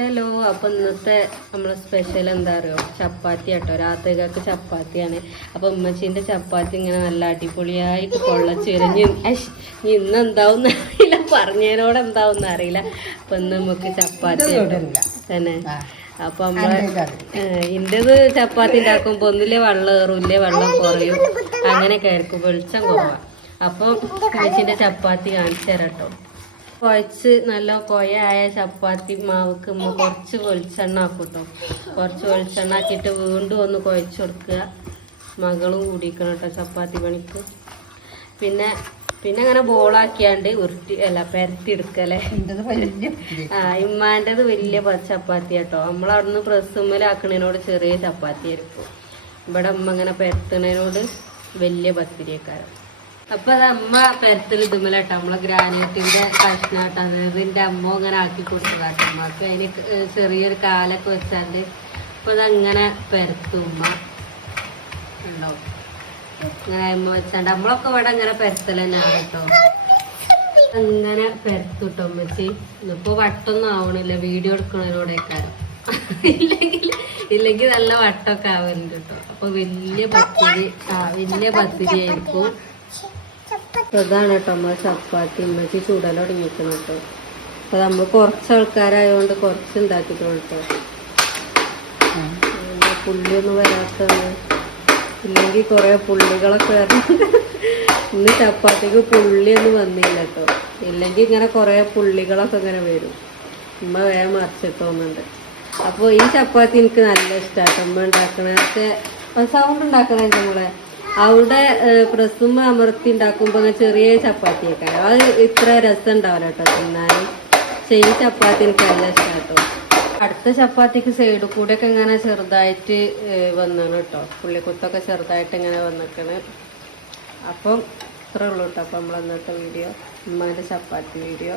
Hello, അപ്പൊ ഇന്നത്തെ നമ്മളെ സ്പെഷ്യൽ എന്താ അറിയോ? ചപ്പാത്തി കേട്ടോ. രാത്രികൾക്ക് ചപ്പാത്തിയാണ്. അപ്പൊ ഉമ്മച്ചീന്റെ ചപ്പാത്തി ഇങ്ങനെ നല്ല അടിപൊളിയായിട്ട് പൊള്ളച്ച് വരും. ഇന്നെന്താവും അറിയില്ല, പറഞ്ഞതിനോട് എന്താവും അറിയില്ല. അപ്പൊ ഇന്ന് നമുക്ക് ചപ്പാത്തി തന്നെ. അപ്പൊ ഇന്റത് ചപ്പാത്തി ഉണ്ടാക്കുമ്പോ ഒന്നില്ലേ വെള്ളം ഏറും, വെള്ളം കുറയും, അങ്ങനെയൊക്കെ ആയിരിക്കും. വെളിച്ചം കുറവാ. അപ്പം ഉമ്മച്ചീന്റെ ചപ്പാത്തി കാണിച്ചു തരാം കേട്ടോ. കുഴച്ച് നല്ല കൊയായ ചപ്പാത്തി മാവ്ക്ക് കുറച്ച് വെളിച്ചെണ്ണ ആക്കും കേട്ടോ. കുറച്ച് വെളിച്ചെണ്ണ ആക്കിയിട്ട് വീണ്ടും ഒന്ന് കുഴച്ച് കൊടുക്കുക. മകളും കൂടിക്കണം കേട്ടോ ചപ്പാത്തി പണിക്ക്. പിന്നെ അങ്ങനെ ബോളാക്കിയാണ്ട് പരത്തി എടുക്കല്ലേ. ഇമ്മാൻ്റെത് വലിയ ചപ്പാത്തി കേട്ടോ. നമ്മളവിടുന്ന് പ്രസ്സുമ്മലാക്കണതിനോട് ചെറിയ ചപ്പാത്തി ആയിരിക്കും. ഇവിടെ അമ്മ ഇങ്ങനെ പരത്തണതിനോട് വലിയ പത്തിരിയേക്കാരം. അപ്പൊ അത് അമ്മ പരത്തൽ ഇതുമല്ലാട്ടോ. നമ്മളെ ഗ്രാനൈറ്റിന്റെ കഷ്ണാട്ടോ. ഇതിന്റെ അമ്മ ഇങ്ങനെ ആക്കി കൊടുത്തതാട്ടോ അമ്മക്ക്. അതിന് ചെറിയൊരു കാലൊക്കെ വെച്ചാണ്ട് അപ്പൊ അതങ്ങനെ പരത്തും ഉമ്മ ഉണ്ടാവും. ഇങ്ങനെ അമ്മ വെച്ചാണ്ട് നമ്മളൊക്കെ ഇവിടെ ഇങ്ങനെ പരത്തൽ തന്നെയാണ് കേട്ടോ. അങ്ങനെ പരത്തുട്ടോ അമ്മച്ചി. ഇന്നിപ്പോ വട്ടൊന്നും ആവണില്ല, വീഡിയോ എടുക്കണതിനോടേക്കാരം. ഇല്ലെങ്കിൽ നല്ല വട്ടമൊക്കെ ആവലുണ്ട് കേട്ടോ. അപ്പൊ വലിയ പത്തിരി ആയിരിക്കും. അതാണ് കേട്ടോ നമ്മൾ ചപ്പാത്തി ഉമ്മച്ചി ചൂടൽ തുടങ്ങിക്കണം കേട്ടോ. അപ്പൊ നമ്മൾ കുറച്ച് ആൾക്കാരായതുകൊണ്ട് കുറച്ച് ഉണ്ടാക്കിയിട്ടുള്ളൂ കേട്ടോ. പുള്ളിയൊന്നും വരാത്തത്, ഇല്ലെങ്കിൽ കുറെ പുള്ളികളൊക്കെ വരുന്നുണ്ട്. ഇന്ന് ചപ്പാത്തിക്ക് പുള്ളിയൊന്നും വന്നില്ല കേട്ടോ. ഇല്ലെങ്കിൽ ഇങ്ങനെ കുറെ പുള്ളികളൊക്കെ ഇങ്ങനെ വരും. ഉമ്മ വേഗം മറിച്ചിട്ടോന്നുണ്ട്. അപ്പോൾ ഈ ചപ്പാത്തി എനിക്ക് നല്ല ഇഷ്ടമാട്ടോ. ഉമ്മ ഉണ്ടാക്കണൊക്കെ സൗണ്ട് ഉണ്ടാക്കണേ നമ്മളെ അവിടെ പ്രസ്സുമ്മ അമർത്തി ഉണ്ടാക്കുമ്പോൾ ചെറിയ ചപ്പാത്തിയൊക്കെ അത് ഇത്ര രസം ഉണ്ടാവില്ല കേട്ടോ തിന്നാനും. പക്ഷെ ഈ ചപ്പാത്തി എനിക്ക് നല്ല ഇഷ്ടം കേട്ടോ. അടുത്ത ചപ്പാത്തിക്ക് സൈഡ് കൂടെ ഒക്കെ ഇങ്ങനെ ചെറുതായിട്ട് വന്നാണ് കേട്ടോ. പുള്ളിക്കുത്തൊക്കെ ചെറുതായിട്ട് ഇങ്ങനെ വന്നിക്കണ്. അപ്പം ഇത്രേ ഉള്ളൂ കേട്ടോ. അപ്പം നമ്മൾ ഇന്നത്തെ വീഡിയോ, ഉമ്മാൻ്റെ ചപ്പാത്തി വീഡിയോ.